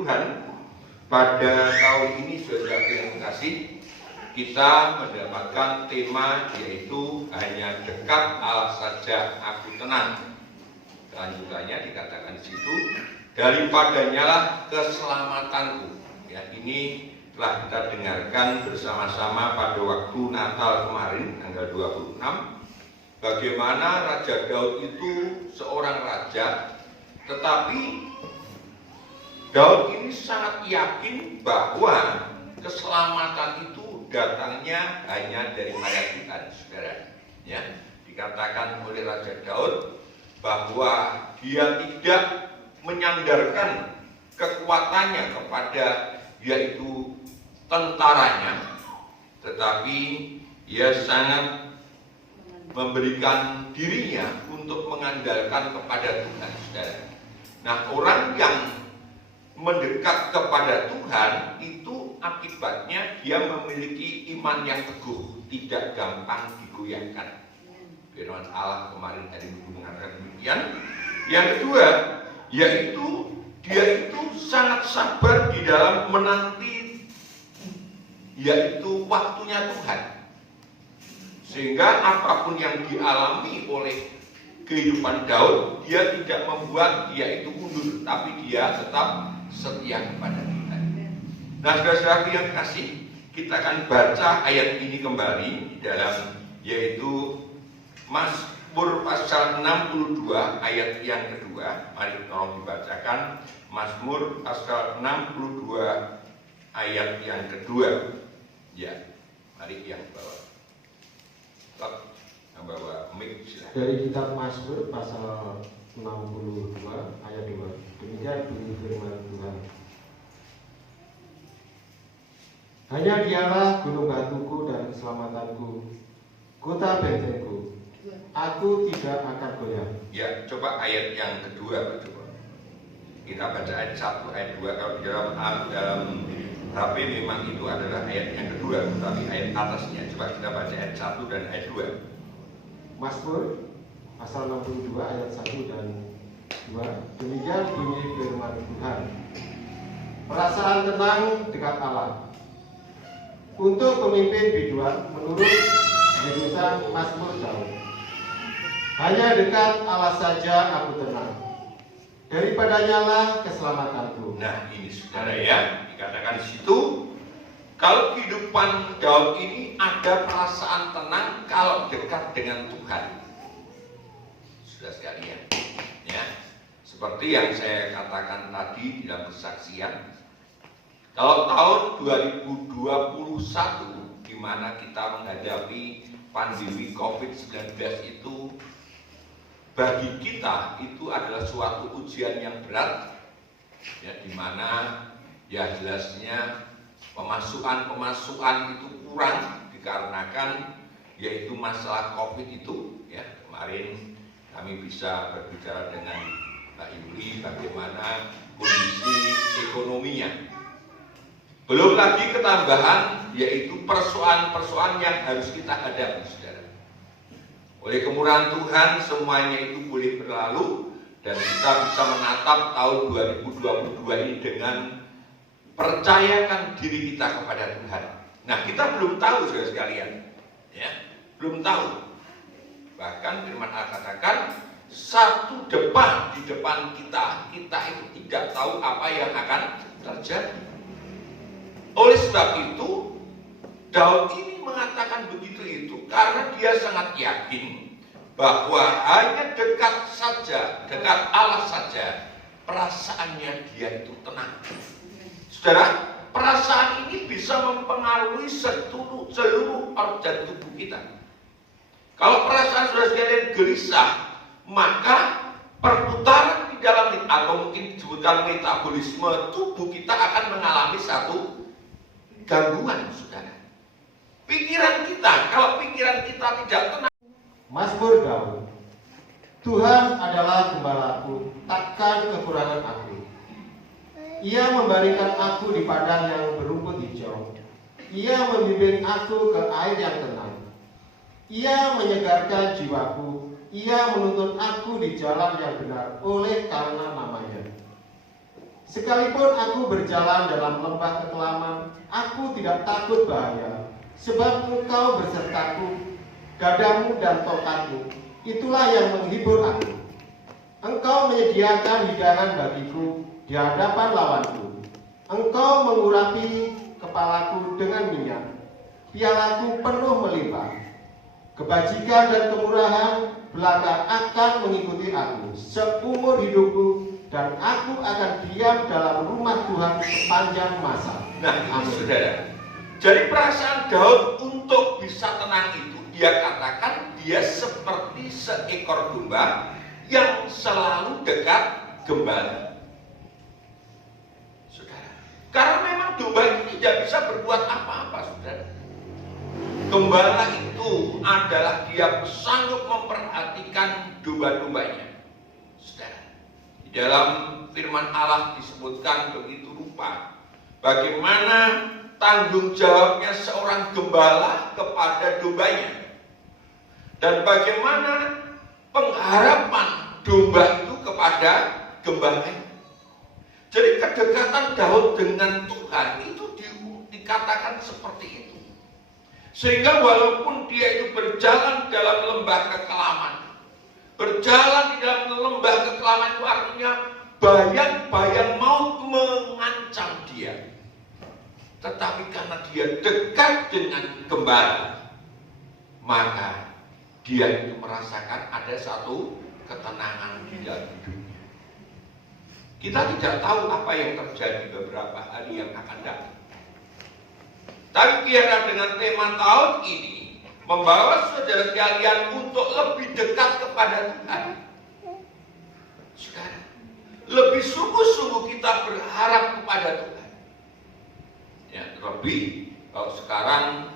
Tuhan, pada tahun ini saudara yang kasih, kita mendapatkan tema yaitu hanya dekat Allah saja aku tenang. Lanjutannya dikatakan di situ, daripadanya lah keselamatanku. Ya, ini telah kita dengarkan bersama-sama pada waktu Natal kemarin tanggal 26. Bagaimana Raja Daud itu seorang raja, tetapi Daud ini sangat yakin bahwa keselamatan itu datangnya hanya daripada Tuhan, saudara. Ya, dikatakan oleh Raja Daud bahwa dia tidak menyandarkan kekuatannya kepada yaitu tentaranya, tetapi ia sangat memberikan dirinya untuk mengandalkan kepada Tuhan, saudara. Nah, orang yang mendekat kepada Tuhan itu akibatnya dia memiliki iman yang teguh, tidak gampang digoyahkan. Firman Allah kemarin hari Minggu mengatakan demikian. Yang kedua, yaitu dia itu sangat sabar di dalam menanti yaitu waktunya Tuhan. Sehingga apapun yang dialami oleh kehidupan Daud, dia tidak membuat dia itu mundur, tapi dia tetap setia kepada Tuhan. Nah, saudara-saudara yang kasih, kita akan baca ayat ini kembali di dalam yaitu Mazmur pasal 62 ayat yang kedua. Mari tolong dibacakan Mazmur pasal 62 ayat yang kedua. Ya, mari yang bawah. Bawa mic silahkan. Dari kitab Mazmur pasal 62 ayat 2. Demikian bunyi firman Tuhan. Hanya dialah gunung batuku dan keselamatanku, kota bentengku. Aku tidak akan goyah. Ya, coba ayat yang kedua, Pak. Coba. Kita baca ayat 1, ayat 2. Kalau di dalam HP memang itu adalah ayat yang kedua, tapi ayat atasnya. Coba kita baca ayat 1 dan ayat 2. Mazmur pasal 62 ayat 1 dan 2. Demikian bunyi firman Tuhan. Perasaan tenang dekat Allah. Untuk pemimpin biduan menurut julusan Mazmur Daud. Hanya dekat Allah saja aku tenang. Daripadanya lah keselamatanku. Nah, ini saudara ya, dikatakan di situ. Kalau kehidupan Daud ini ada perasaan tenang kalau dekat dengan Tuhan. Sudah sekalian, ya. Seperti yang saya katakan tadi dalam kesaksian. Kalau tahun 2021 di mana kita menghadapi pandemi COVID-19 itu, bagi kita itu adalah suatu ujian yang berat, ya, di mana ya jelasnya pemasukan itu kurang dikarenakan yaitu masalah COVID itu. Ya, kemarin kami bisa berbicara dengan Mbak Yuli bagaimana kondisi ekonominya. Belum lagi ketambahan yaitu persoalan-persoalan yang harus kita hadapi, saudara. Oleh kemurahan Tuhan semuanya itu boleh berlalu dan kita bisa menatap tahun 2022 ini dengan percayakan diri kita kepada Tuhan. Nah, kita belum tahu saudara sekalian, ya, belum tahu. Bahkan firman Allah katakan satu depan di depan kita itu tidak tahu apa yang akan terjadi. Oleh sebab itu, Daud ini mengatakan begitu itu karena dia sangat yakin bahwa hanya dekat Allah saja perasaannya dia itu tenang. Saudara, perasaan ini bisa mempengaruhi seluruh organ tubuh kita. Kalau perasaan saudara sekalian gelisah, maka perputaran di dalam atau mungkin disebutkan metabolisme tubuh kita akan mengalami satu gangguan, saudara. Pikiran kita, kalau pikiran kita tidak tenang. Mazmur Daud. Tuhan adalah gembalaku, takkan kekurangan aku. Ia memberikan aku di padang yang berumput hijau. Ia membimbing aku ke air yang tenang. Ia menyegarkan jiwaku. Ia menuntun aku di jalan yang benar oleh karena namanya. Sekalipun aku berjalan dalam lembah kekelaman, aku tidak takut bahaya, sebab Engkau bersertaku, gadamu dan tongkatmu, itulah yang menghibur aku. Engkau menyediakan hidangan bagiku di hadapan lawanku. Engkau mengurapi kepalaku dengan minyak, pialaku penuh melimpah. Kebajikan dan kemurahan belaka akan mengikuti aku seumur hidupku, dan aku akan diam dalam rumah Tuhan sepanjang masa. Nah, ini saudara. Jadi perasaan Daud untuk bisa tenang itu, dia katakan dia seperti seekor domba yang selalu dekat gembala. Saudara, karena memang domba itu tidak bisa berbuat apa-apa, saudara. Gembala itu adalah dia sanggup memperhatikan domba-dombanya. Saudara, di dalam firman Allah disebutkan begitu rupa bagaimana tanggung jawabnya seorang gembala kepada dombanya, dan bagaimana pengharapan domba itu kepada gembalanya. Jadi kedekatan Daud dengan Tuhan itu dikatakan seperti itu. Sehingga walaupun dia itu berjalan dalam lembah kekelaman, berjalan di dalam lembah kekelaman itu artinya bayang-bayang maut mengancam dia, tetapi karena dia dekat dengan gembala, maka dia itu merasakan ada satu ketenangan di dalam hidupnya. Kita tidak tahu apa yang terjadi beberapa hari yang akan datang. Tapi biarlah dengan tema tahun ini membawa saudara sekalian untuk lebih dekat kepada Tuhan. Sekarang lebih sungguh-sungguh kita berharap kepada Tuhan. Ya, terlebih kalau sekarang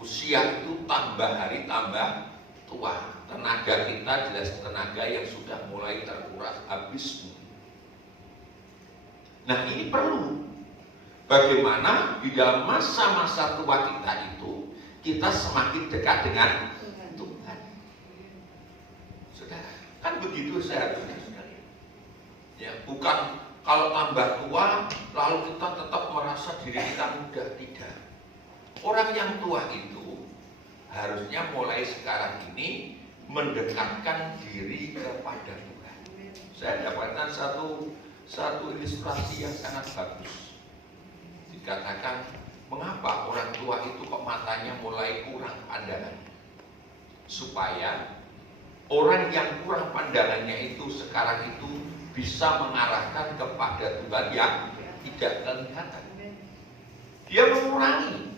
usia itu tambah hari tambah tua, tenaga kita jelas tenaga yang sudah mulai terkuras habis. Nah, ini perlu bagaimana di dalam masa-masa tua kita itu kita semakin dekat dengan Tuhan. Saudara, kan begitu seharusnya, saudara. Ya, bukan kalau tambah tua lalu kita tetap merasa diri kita muda, tidak. Orang yang tua itu harusnya mulai sekarang ini mendekatkan diri kepada Tuhan. Saya dapatkan satu ilustrasi yang sangat bagus. Dikatakan, mengapa orang tua itu kok matanya mulai kurang pandangan? Supaya orang yang kurang pandangannya itu sekarang itu bisa mengarahkan kepada Tuhan yang tidak kelihatan. Dia mengurangi,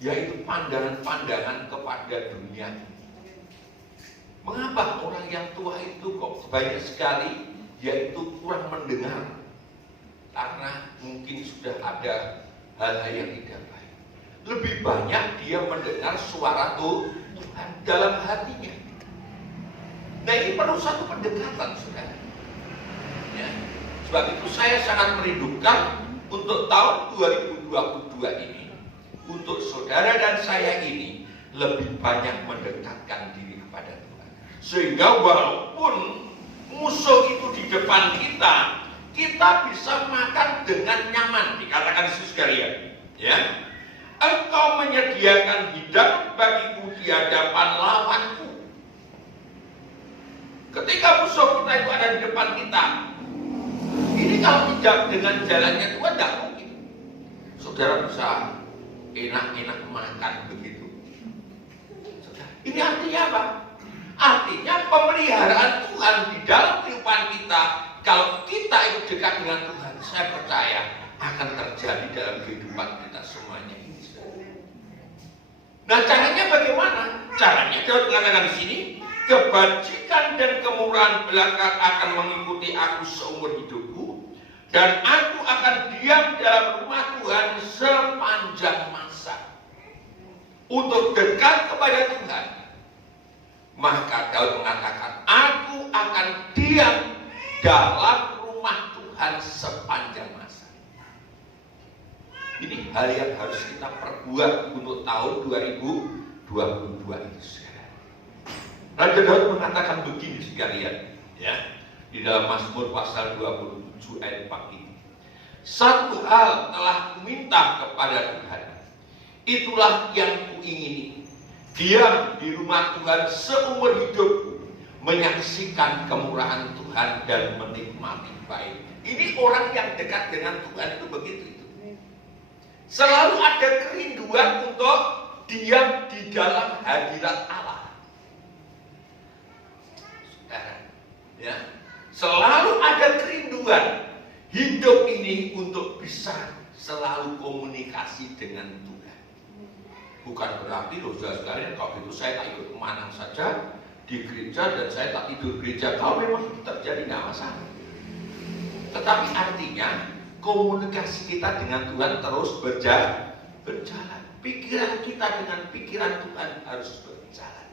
yaitu pandangan-pandangan kepada dunia. Mengapa orang yang tua itu kok banyak sekali yaitu kurang mendengar? Karena mungkin sudah ada hal-hal yang tidak baik. Lebih banyak dia mendengar suara Tuhan dalam hatinya. Nah, ini perlu satu pendekatan, saudara. Ya. Sebab itu saya sangat merindukan untuk tahun 2022 ini, untuk saudara dan saya ini lebih banyak mendekatkan diri kepada Tuhan. Sehingga walaupun musuh itu di depan kita, kita bisa makan dengan nyaman. Dikatakan Yesus sekalian, ya, Engkau menyediakan hidangan bagiku di hadapan lawanku. Ketika musuh kita itu ada di depan kita, ini kalau tidak dengan jalannya Tuhan tidak mungkin. Saudara bisa enak-enak makan begitu. Saudara, ini artinya apa? Artinya pemeliharaan Tuhan di dalam kehidupan kita. Kalau kita itu dekat dengan Tuhan, saya percaya akan terjadi dalam kehidupan kita semuanya ini. Nah, caranya bagaimana? Caranya Daud mengatakan di sini, kebajikan dan kemurahan belaka akan mengikuti aku seumur hidupku, dan aku akan diam dalam rumah Tuhan sepanjang masa. Untuk dekat kepada Tuhan, maka Daud mengatakan, aku akan diam dalam rumah Tuhan sepanjang masa. Ini hal yang harus kita perbuat untuk tahun 2022 itu. Raja Daud mengatakan begini sekalian, ya. di dalam Mazmur pasal 27 ayat 4 ini. Satu hal telah kuminta kepada Tuhan, itulah yang kuingini, diam di rumah Tuhan seumur hidupku, menyaksikan kemurahan Tuhan dan menikmati baik. Ini orang yang dekat dengan Tuhan itu begitu itu. Selalu ada kerinduan untuk diam di dalam hadirat Allah. Saudara, ya, selalu ada kerinduan hidup ini untuk bisa selalu komunikasi dengan Tuhan. Bukan berarti loh saudara sekalian kalau itu saya tak ikut kemana saja di gereja dan saya tak tidur gereja. Kalau memang itu terjadi nggak masalah. Tetapi artinya komunikasi kita dengan Tuhan terus berjalan. Pikiran kita dengan pikiran Tuhan harus berjalan.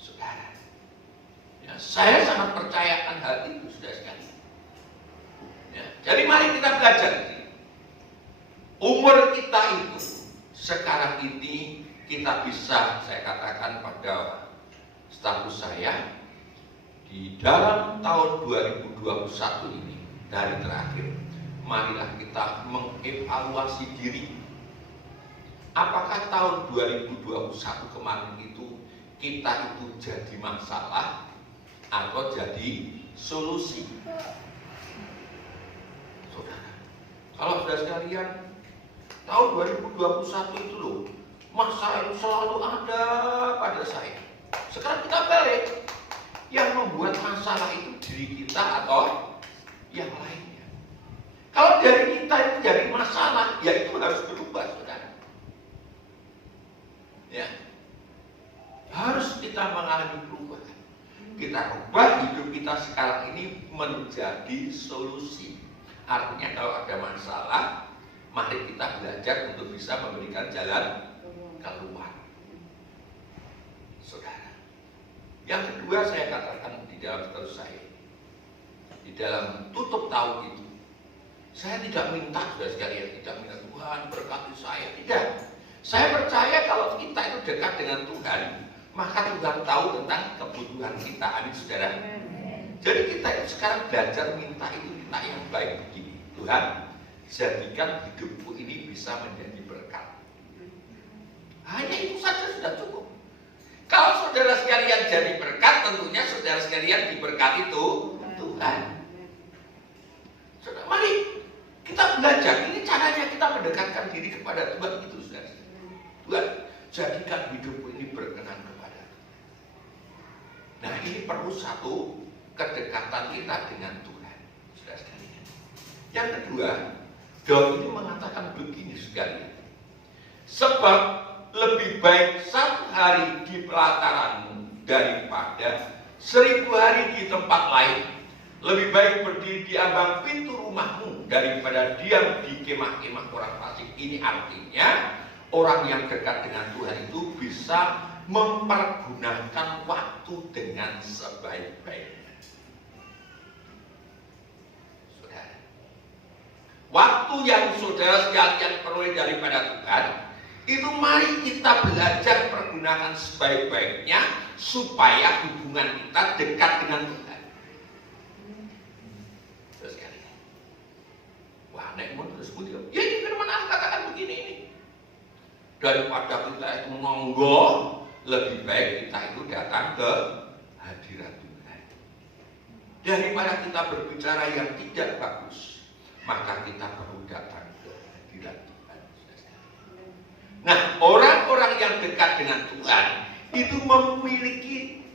Saudara, ya, saya sangat percayakan hal itu sudah sekali. Ya, jadi mari kita belajar. Umur kita itu sekarang ini kita bisa, saya katakan pada status saya, di dalam tahun 2021 ini dari terakhir, marilah kita mengevaluasi diri. Apakah tahun 2021 kemarin itu kita itu jadi masalah atau jadi solusi? Saudara, kalau saudara sekalian, tahun 2021 itu loh, masalah itu selalu ada pada saya. Sekarang kita balik, yang membuat masalah itu diri kita atau yang lainnya. Kalau dari kita itu jadi masalah, ya itu harus berubah, saudara. Ya, harus kita mengalami perubahan. Kita ubah hidup kita sekarang ini menjadi solusi. Artinya kalau ada masalah, mari kita belajar untuk bisa memberikan jalan keluar. Saudara, yang kedua saya katakan di dalam status saya, di dalam tutup tahun itu, saya tidak minta saudara sekalian, tidak minta Tuhan berkati saya, tidak. Saya percaya kalau kita itu dekat dengan Tuhan, maka Tuhan tahu tentang kebutuhan kita. Amin saudara. Jadi kita itu sekarang belajar minta yang baik begini. Tuhan, jadikan hidupku ini bisa menjadi berkat. Hanya itu saja sudah cukup. Kalau saudara sekalian jadi berkat, tentunya saudara sekalian diberkati itu Tuhan. Saudara, mari kita belajar. Ini caranya kita mendekatkan diri kepada Tuhan itu, saudara. Tuhan, jadikan hidupku ini berkenan kepada Tuhan. Nah, ini perlu satu kedekatan kita dengan Tuhan, saudara sekalian. Yang kedua, Daud ini mengatakan begini sekalian. Sebab lebih baik 1 hari di pelataranmu daripada 1000 hari di tempat lain. Lebih baik berdiri di ambang pintu rumahmu daripada diam di kemah-kemah orang fasik. Ini artinya orang yang dekat dengan Tuhan itu bisa mempergunakan waktu dengan sebaik-baiknya. Saudara, waktu yang saudara sekalian peroleh daripada Tuhan, itu mari kita belajar pergunakan sebaik-baiknya supaya hubungan kita dekat dengan Tuhan. Terus sekali, wah, naik terus punya. Ya ini firman Allah katakan begini ini. Daripada kita itu nonggo, lebih baik kita itu datang ke hadirat Tuhan. Daripada kita berbicara yang tidak bagus, maka kita perlu datang ke hadirat Tuhan. Nah, orang-orang yang dekat dengan Tuhan itu memiliki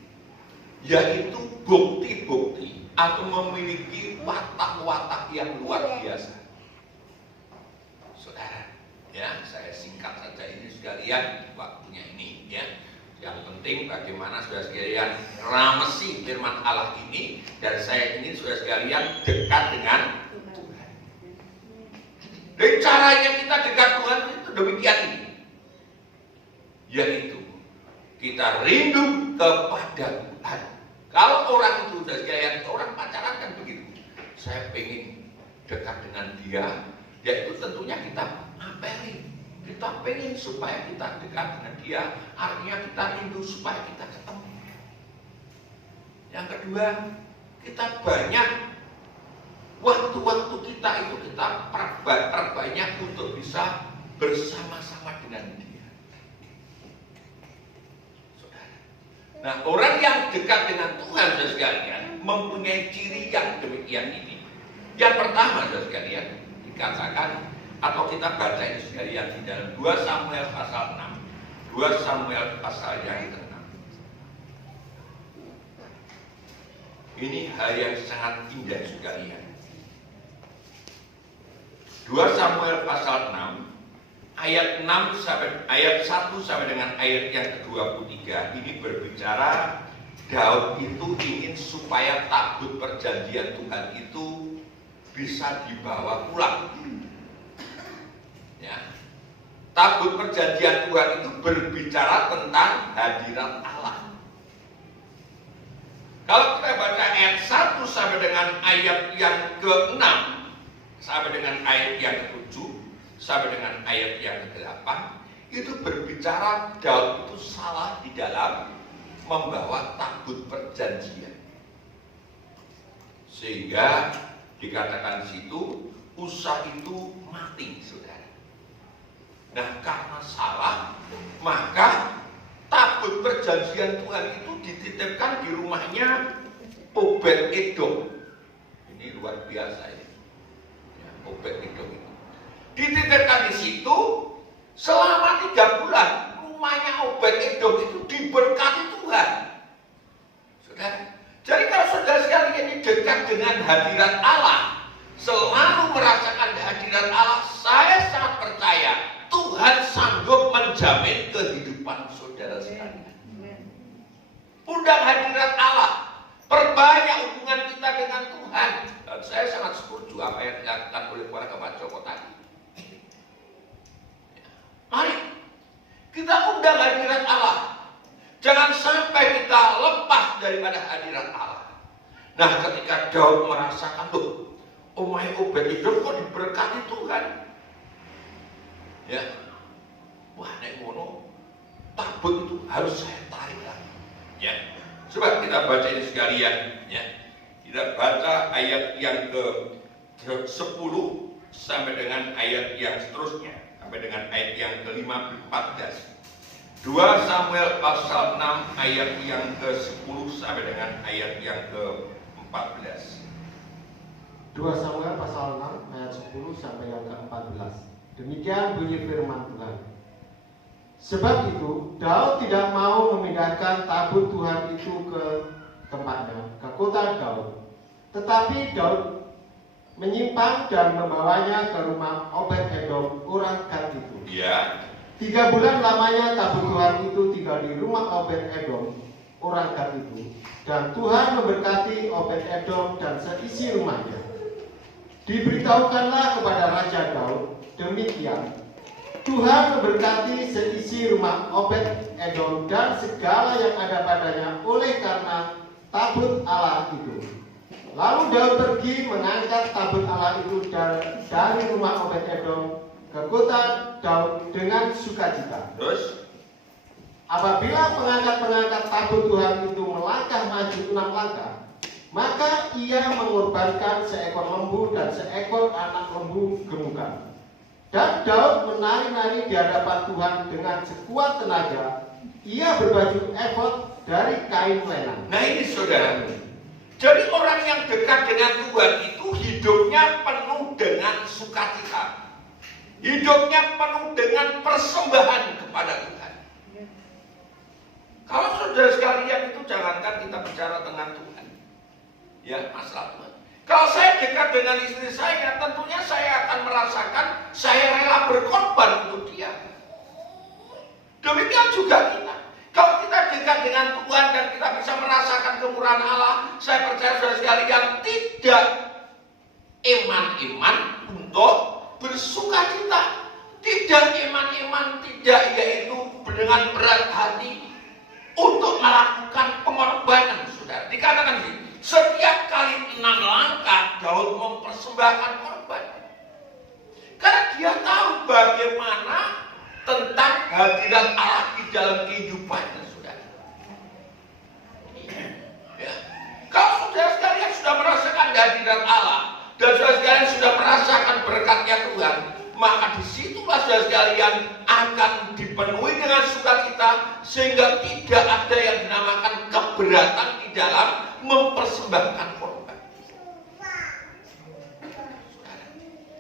yaitu bukti-bukti atau memiliki watak-watak yang luar biasa. Saudara, ya, saya singkat saja ini sekalian waktunya ini ya. Yang penting bagaimana saudara sekalian ramesi firman Allah ini, dan saya ingin saudara sekalian dekat dengan Tuhan. Dan caranya kita dekat Tuhan itu demikian ini, yaitu kita rindu kepada Tuhan. Kalau orang itu saudara sekalian, orang pacaran kan begitu. Saya pengen dekat dengan dia, yaitu tentunya kita apelin. Kita pengen supaya kita dekat dengan dia, artinya kita rindu supaya kita ketemu. Yang kedua, kita banyak waktu-waktu kita itu kita perbanyak untuk bisa bersama-sama dengan Dia. Saudara. Nah, orang yang dekat dengan Tuhan, saudara sekalian, mempunyai ciri yang demikian ini. Yang pertama, saudara sekalian, dikatakan atau kita baca ini sekalian di dalam 2 Samuel pasal 6. 2 Samuel pasal yang ke-6. Ini hal yang sangat indah sekalian. 2 Samuel pasal 6 ayat 1 sampai dengan ayat yang ke-23 ini berbicara Daud itu ingin supaya tabut perjanjian Tuhan itu bisa dibawa pulang. Ya. Tabut perjanjian Tuhan itu berbicara tentang hadirat Allah. Kalau kita baca ayat 1 sampai dengan ayat yang ke-6 sampai dengan ayat yang ke-7 sampai dengan ayat yang ke-8 itu berbicara Daud itu salah di dalam membawa tabut perjanjian. Sehingga dikatakan di situ Usa itu mati, saudara. Nah, karena salah, maka tabut perjanjian Tuhan itu dititipkan di rumahnya Obed Edom. Ini luar biasa ya. Obed Edom itu dititipkan di situ selama 3 bulan. Rumahnya Obed Edom itu diberkati Tuhan, saudara. Jadi kalau saudara sekalian ini dekat dengan hadirat Allah, selalu merasakan hadirat Allah, saya sangat percaya Tuhan sanggup menjamin kehidupan saudara sekalian. Undang hadirat Allah, perbanyak hubungan kita dengan Tuhan. Dan saya sangat setuju apa yang dilakukan oleh keluarga Pak Joko tadi. Mari kita undang hadirat Allah. Jangan sampai kita lepas daripada hadirat Allah. Nah, ketika Daud merasakan, loh, omah Obed Edom kok diberkati Tuhan. Ya, wah, nek ngono, tabut itu harus saya tarik lagi. Ya, coba kita baca ini sekalian. Ya, kita baca ayat yang ke-10 sampai dengan ayat yang seterusnya, sampai dengan ayat yang ke-14. 2 Samuel pasal 6 ayat yang ke-10 sampai dengan ayat yang ke-14. 2 Samuel pasal 6 ayat 10 sampai yang ke-14. Demikian bunyi firman Tuhan. Sebab itu Daud tidak mau memindahkan tabut Tuhan itu ke tempatnya, ke kota Daud. Tetapi Daud menyimpan dan membawanya ke rumah Obed Edom orang Gat itu. Ya. 3 bulan lamanya tabut Tuhan itu tinggal di rumah Obed Edom orang Gat itu, dan Tuhan memberkati Obed Edom dan seisi rumahnya. Diberitahukanlah kepada Raja Daud demikian, Tuhan memberkati seisi rumah Obed Edom dan segala yang ada padanya oleh karena tabut Allah itu. Lalu Daud pergi mengangkat tabut Allah itu dari rumah Obed Edom ke kota Daud dengan sukacita. Terus, apabila pengangkat-pengangkat tabut Tuhan itu melangkah maju 6 langkah, maka ia mengorbankan seekor lembu dan seekor anak lembu gemukan. Dan Daud menari-nari di hadapan Tuhan dengan sekuat tenaga. Ia berbaju efod dari kain lenan. nah ini saudara. Jadi orang yang dekat dengan Tuhan itu hidupnya penuh dengan sukacita. Hidupnya penuh dengan persembahan kepada Tuhan. Kalau saudara sekalian itu jangankan kita bicara dengan Tuhan, ya masalah Tuhan. Kalau saya dekat dengan istri saya, tentunya saya akan merasakan saya rela berkorban untuk dia. Demikian juga kita. Kalau kita dekat dengan Tuhan dan kita bisa merasakan kemurahan Allah, saya percaya saudara sekalian tidak iman-iman untuk bersukacita. Tidak iman-iman, tidak yaitu dengan berat hati untuk melakukan pengorbanan, saudara. Dikatakan begini, setiap kali 6 langkah Daud mempersembahkan korban. Karena dia tahu bagaimana tentang hadirat Allah di dalam kehidupannya, saudara. Ya. Kalau saudara sekalian sudah merasakan kehadiran Allah dan saudara sekalian sudah merasakan berkatnya Tuhan, maka disitulah saudara sekalian akan dipenuhi dengan sukacita, sehingga tidak ada yang dinamakan keberatan di dalam mempersembahkan korban.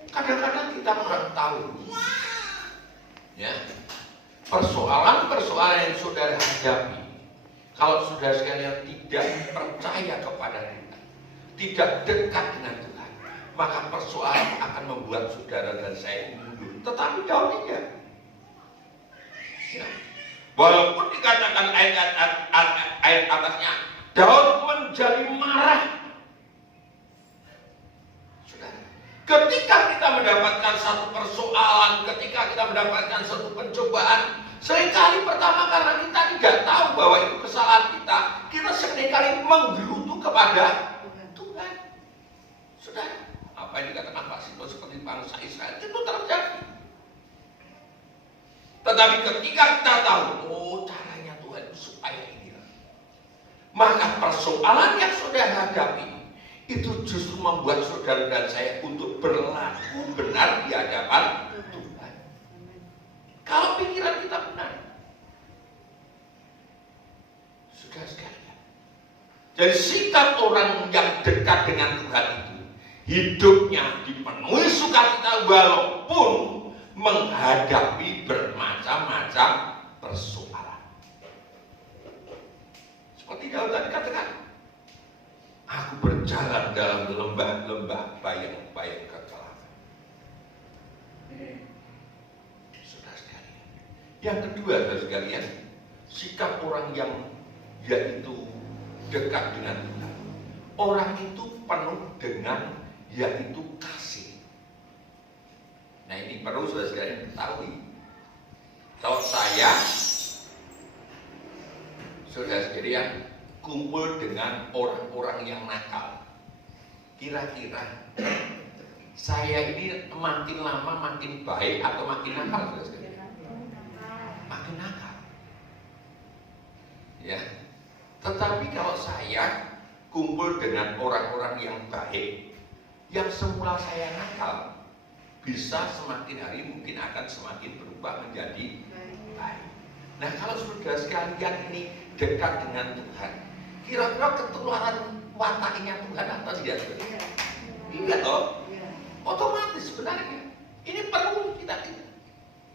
Kadang-kadang kita kurang tahu, ya, persoalan-persoalan yang saudara hadapi. Kalau saudara sekalian tidak percaya kepada Tuhan, tidak dekat dengan Tuhan, maka persoalan akan membuat saudara dan saya mundur. Tetapi Daud tidak. Ya. Walaupun dikatakan ayat atasnya, Daud menjadi marah. Saudara, ketika kita mendapatkan satu persoalan, ketika kita mendapatkan satu pencobaan, seringkali pertama karena kita tidak tahu bahwa itu kesalahan kita, kita seringkali menggerutu kepada Tuhan. Saudara, apa yang dikatakan Pak Sito seperti bangsa Israel itu terjadi. Tetapi ketika kita tahu, oh caranya Tuhan supaya inilah, maka persoalan yang saudara hadapi itu justru membuat saudara dan saya untuk berlaku benar di hadapan Tuhan. Kalau pikiran kita benar, saudara sekalian, jadi sikap orang yang dekat dengan Tuhan itu hidupnya dipenuhi sukacita walaupun menghadapi bermacam-macam persoalan. Seperti Daud tadi katakan, aku berjalan dalam lembah-lembah bayang-bayang kecelakaan. Saudara sekalian, yang kedua, saudara sekalian, sikap orang yang yaitu dekat dengan Tuhan. Orang itu penuh dengan yaitu kasih. Nah, ini perlu saudara sekalian ketahui. Kalau saya, saudara sekalian, kumpul dengan orang-orang yang nakal, kira-kira saya ini makin lama makin baik atau makin nakal, saudara sekalian? Makin nakal. Ya. Tetapi kalau saya kumpul dengan orang-orang yang baik, yang semula saya nakal, bisa semakin hari mungkin akan semakin berubah menjadi baik. Nah, kalau saudara sekalian ini dekat dengan Tuhan, kira-kira ketularan wataknya Tuhan atau tidak? Iya toh? Otomatis sebenarnya. Ini perlu kita.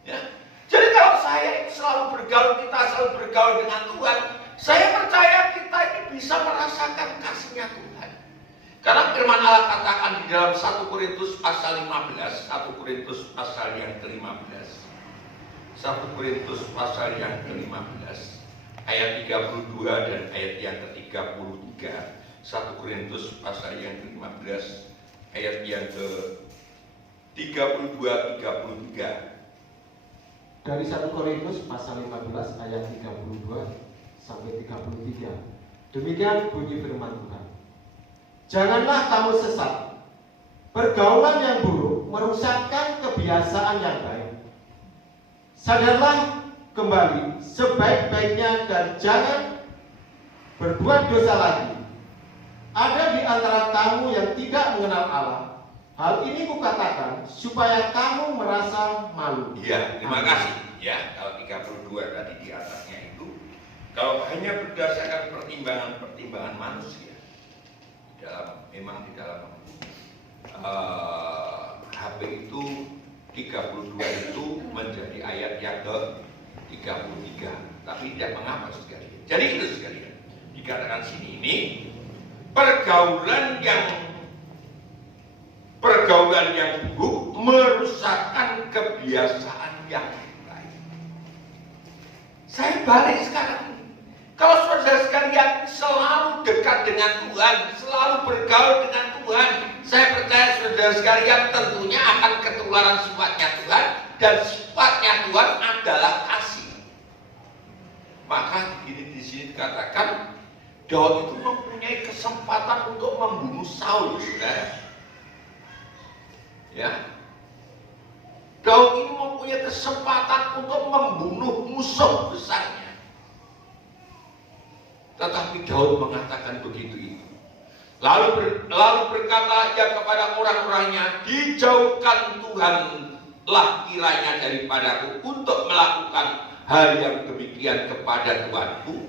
Ya. Jadi kalau saya selalu bergaul dengan Tuhan, saya percaya kita ini bisa merasakan kasihnya Tuhan. Karena firman Allah katakan di dalam 1 Korintus pasal 15, 1 Korintus pasal yang ke-15, 1 Korintus pasal yang ke-15, ayat 32 dan ayat yang ke-33, 1 Korintus pasal yang ke-15, ayat yang ke-32, 33. Dari 1 Korintus pasal 15 ayat 32 sampai 33. Demikian bunyi firman Tuhan. Janganlah kamu sesat. Pergaulan yang buruk merusakkan kebiasaan yang baik. Sadarlah kembali sebaik-baiknya dan jangan berbuat dosa lagi. Ada di antara kamu yang tidak mengenal Allah. Hal ini kukatakan supaya kamu merasa malu. Iya, terima kasih. Ya, kalau 32 tadi di atasnya itu, kalau hanya berdasarkan pertimbangan manusia, memang di dalam HP itu 32 itu menjadi ayat yang ke-33. Tapi tidak mengapa sekali. Jadi itu sekalian. Dikatakan sini ini pergaulan yang buruk merusakkan kebiasaan yang baik. Saya balik sekarang. Kalau saudara sekalian selalu dekat dengan Tuhan, selalu bergaul dengan Tuhan, saya percaya saudara sekalian tentunya akan ketularan sifatnya Tuhan, dan sifatnya Tuhan adalah kasih. Maka di sini dikatakan Daud itu mempunyai kesempatan untuk membunuh Saul, saudara. Ya, Daud ini mempunyai kesempatan untuk membunuh musuh besarnya. Tetapi Daud mengatakan begitu itu. Lalu berkata ia kepada orang-orangnya, dijauhkan Tuhanlah kiranya daripadaku untuk melakukan hal yang demikian kepada Tuanku,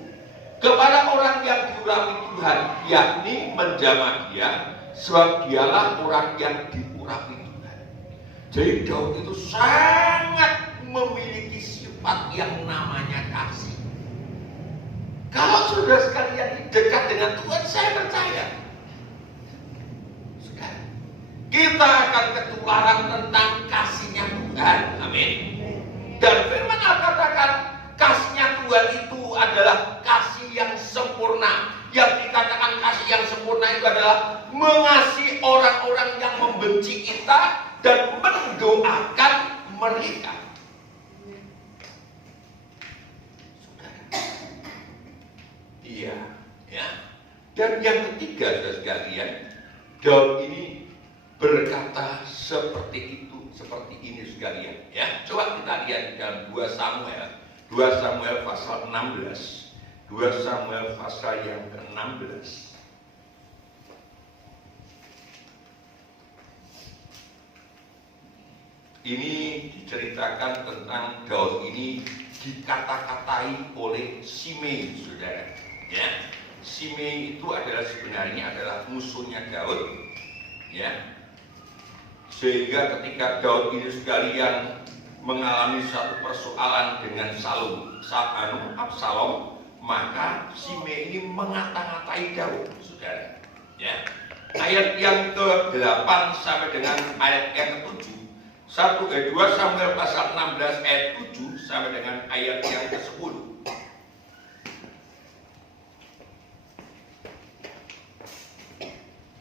kepada orang yang diurapi Tuhan, yakni menjamah dia, sebab dialah orang yang diurapi Tuhan. Jadi Daud itu sangat memiliki sifat yang namanya kasih. Kalau saudara sekalian dekat dengan Tuhan, saya percaya kita akan ketularan tentang kasihnya Tuhan. Amin. Dan firman Allah katakan kasihnya Tuhan itu adalah kasih yang sempurna. Yang dikatakan kasih yang sempurna itu adalah mengasihi orang-orang yang membenci kita dan mendoakan mereka. Iya, ya. Dan yang ketiga, saudara sekalian, Daud ini berkata seperti itu, seperti ini sekalian, ya. Coba kita lihat di dalam 2 Samuel pasal 16. 2 Samuel pasal yang ke-16. Ini diceritakan tentang Daud ini dikata-katai oleh Shimei, saudara. Ya, Shimei itu sebenarnya adalah musuhnya Daud, ya. Sehingga ketika Daud ini sekalian mengalami satu persoalan dengan Absalom, maka Shimei ini mengata-ngatai Daud, saudara. Ya. Ayat yang ke-8 sampai dengan ayat yang ke-7. 2 Samuel pasal 16 ayat 7 sampai dengan ayat yang ke-10.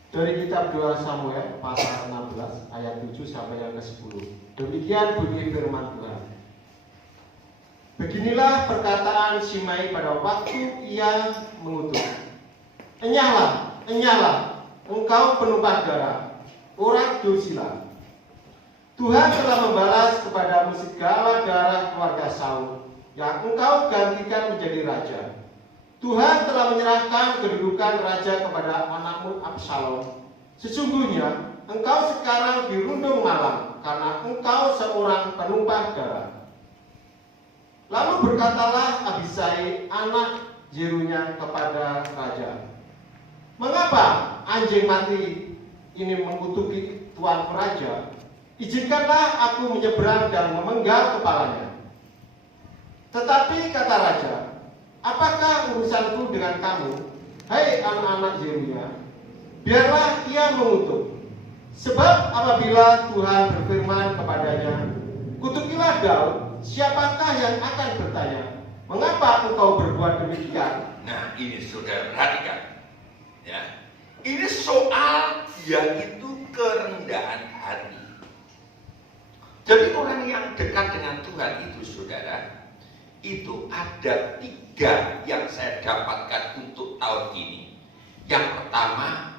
Dari kitab 2 Samuel pasal 16 ayat 7 sampai yang ke-10. Demikian bunyi firman Tuhan. Beginilah perkataan Shimei pada waktu ia mengutuk. Enyahlah, enyahlah, engkau penumpah darah, orang Dursila. Tuhan telah membalas kepadamu segala darah keluarga Saul yang engkau gantikan menjadi raja. Tuhan telah menyerahkan kedudukan raja kepada anakmu Absalom. Sesungguhnya engkau sekarang dirundung malam karena engkau seorang penumpah darah. Lalu berkatalah Abisai anak Zerunya kepada raja, mengapa anjing mati ini mengutuki tuanku raja? Izinkanlah aku menyeberang dan memenggal kepalanya. Tetapi kata raja, apakah urusanku dengan kamu, hai anak-anak Zerunya? Biarlah ia mengutuk. Sebab apabila Tuhan berfirman kepadanya, kutukilah Daud, siapakah yang akan bertanya, mengapa engkau berbuat demikian? Nah, ini saudara perhatikan, ya. Ini soal yaitu kerendahan hati. Jadi orang yang dekat dengan Tuhan itu, saudara, itu ada 3 yang saya dapatkan untuk tahun ini. Yang pertama,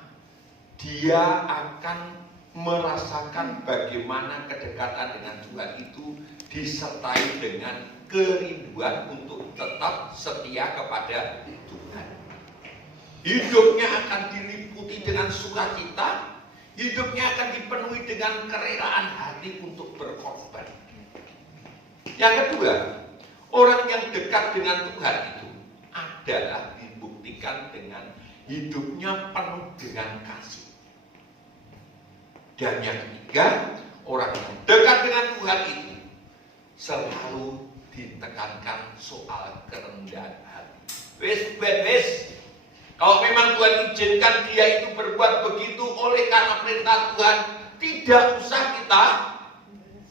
dia akan merasakan bagaimana kedekatan dengan Tuhan itu disertai dengan kerinduan untuk tetap setia kepada Tuhan. Hidupnya akan diliputi dengan sukacita. Hidupnya akan dipenuhi dengan kerelaan hati untuk berkorban. Yang kedua, orang yang dekat dengan Tuhan itu adalah dibuktikan dengan hidupnya penuh dengan kasih. Dan yang ketiga, orang yang dekat dengan Tuhan itu selalu ditekankan soal kerendahan hati. Wes. Kalau memang Tuhan izinkan dia itu berbuat begitu oleh karena perintah Tuhan, tidak usah kita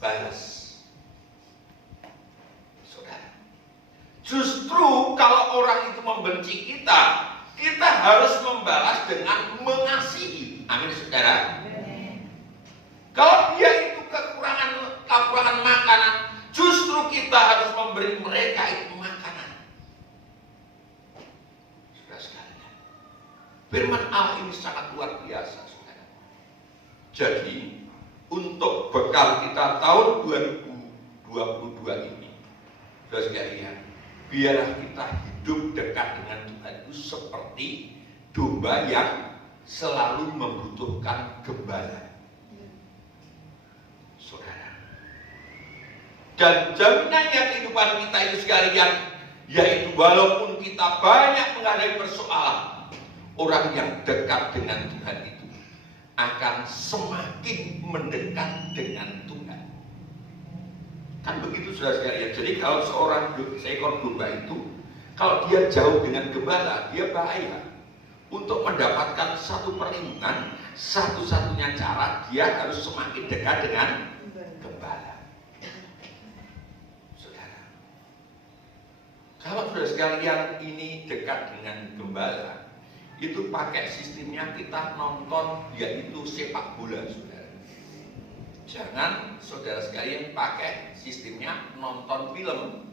balas. Saudara, justru kalau orang itu membenci kita, kita harus membalas dengan mengasihi. Amin, saudara. Kalau dia itu kekurangan makanan, justru kita harus memberi mereka itu makanan. Firman Allah ini sangat luar biasa, saudara. Jadi, untuk bekal kita tahun 2022 ini, saudara sekalian, biarlah kita hidup dekat dengan Tuhan itu seperti domba yang selalu membutuhkan gembala. Saudara. Dan jaminannya kehidupan kita itu sekalian, yaitu walaupun kita banyak menghadapi persoalan, orang yang dekat dengan Tuhan itu akan semakin mendekat dengan Tuhan. Kan begitu saudara sekalian. Jadi kalau seekor domba itu, kalau dia jauh dengan gembala, dia bahaya. Untuk mendapatkan satu perlindungan, satu-satunya cara dia harus semakin dekat dengan gembala. Saudara, kalau saudara sekalian ini dekat dengan gembala, itu pakai sistemnya kita nonton, yaitu sepak bola, saudara. Jangan saudara sekalian pakai sistemnya nonton film.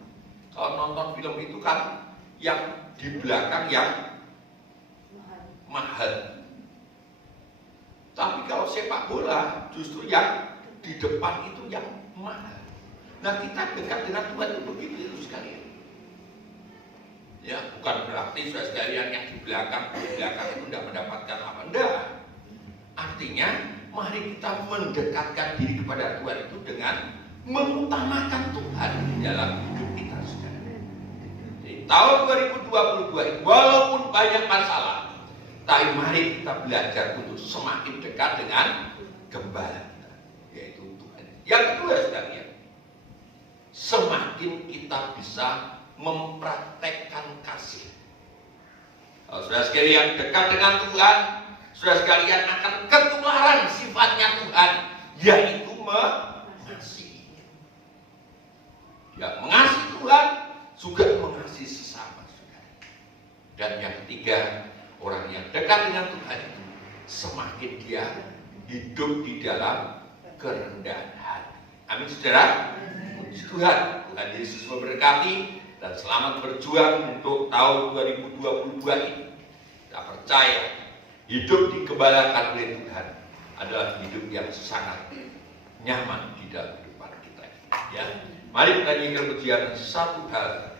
Kalau nonton film itu kan yang di belakang yang mahal. Tapi kalau sepak bola justru yang di depan itu yang mahal. Nah, kita dekat dengan Tuhan itu begitu itu sekalian. Ya, bukan berarti saudara sekalian yang di belakang itu tidak mendapatkan apa. Enggak. Artinya, mari kita mendekatkan diri kepada Tuhan itu dengan mengutamakan Tuhan di dalam hidup kita, saudara. Di tahun 2022 itu, walaupun banyak masalah, tapi mari kita belajar untuk semakin dekat dengan gembala kita, yaitu Tuhan. Yang kedua sekalian, semakin kita bisa mempraktekkan kasih. Kalau saudara sekalian dekat dengan Tuhan, saudara sekalian akan ketularan sifatnya Tuhan, yaitu mengasihi. Ya, mengasihi Tuhan juga mengasihi sesama, saudara. Dan yang ketiga, orang yang dekat dengan Tuhan itu semakin dia hidup di dalam kerendahan hati. Amin, saudara. Puji Tuhan, Tuhan Yesus memberkati dan selamat berjuang untuk tahun 2022 ini. Kita percaya hidup digembalakan oleh Tuhan adalah hidup yang sangat nyaman di dalam kehidupan kita. Ya, mari kita nyanyikan pujian satu hal.